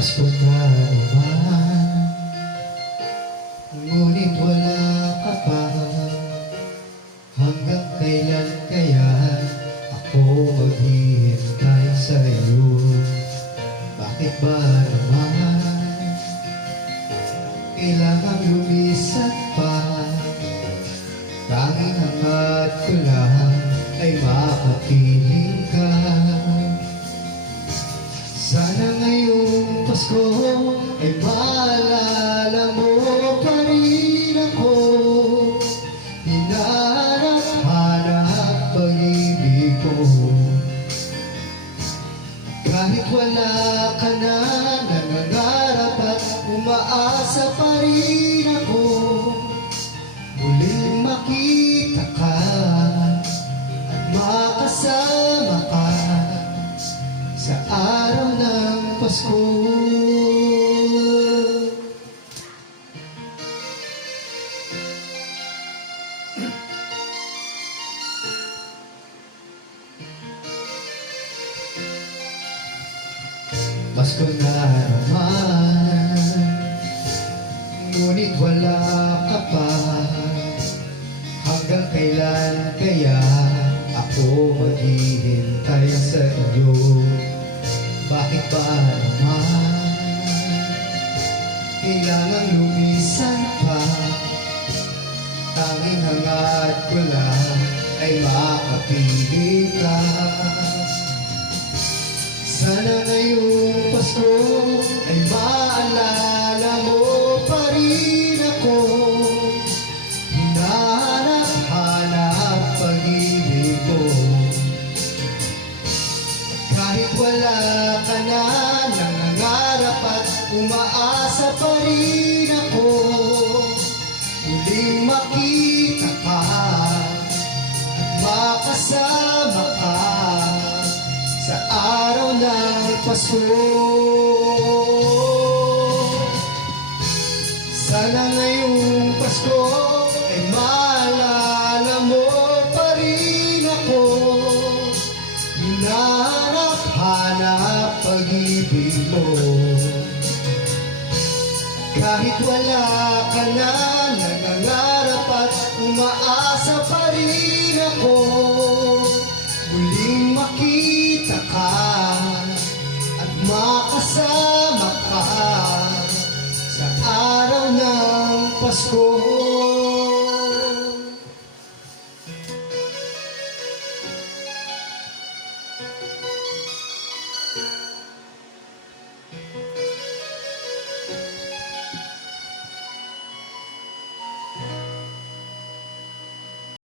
Pasko na naman, ngunit wala ka pa. Hanggang kailan kaya ako maghihintay sa iyo? Bakit ba naman kailangan lumisan pa? Tanging hangad ko lang ay makapiling ka. Sana ngayong Pasko ay maalala mo pa rin ako. Hinahanap-hanap pag-ibig ko. Kahit wala ka na, nangangarap at umaasa pa rin ako. Muling makita ka at makasama ka sa araw ng Pasko. Pasko na naman, ngunit wala ka pa. Hanggang kailan kaya ako maghihintay sa iyo? Bakit ba naman kailangan lumisan pa? Tanging hangad ko lang ay makapiling ka. Sana ngayong Pasko ay maalala mo pa rin ako. Hinahanap-hanap pag-ibig ko. Kahit wala ka na, nangangarap at umaasa pa rin ako. Muling makita ka at makasama ka sa araw ng Pasko. Sana ngayong Pasko ay maalala mo pa rin ako. Hinahanap-hanap pag-ibig mo. Kahit wala ka na, nangangarap at umaasa pa rin ako. Muling makita ka at makasama ka sa araw ng Pasko.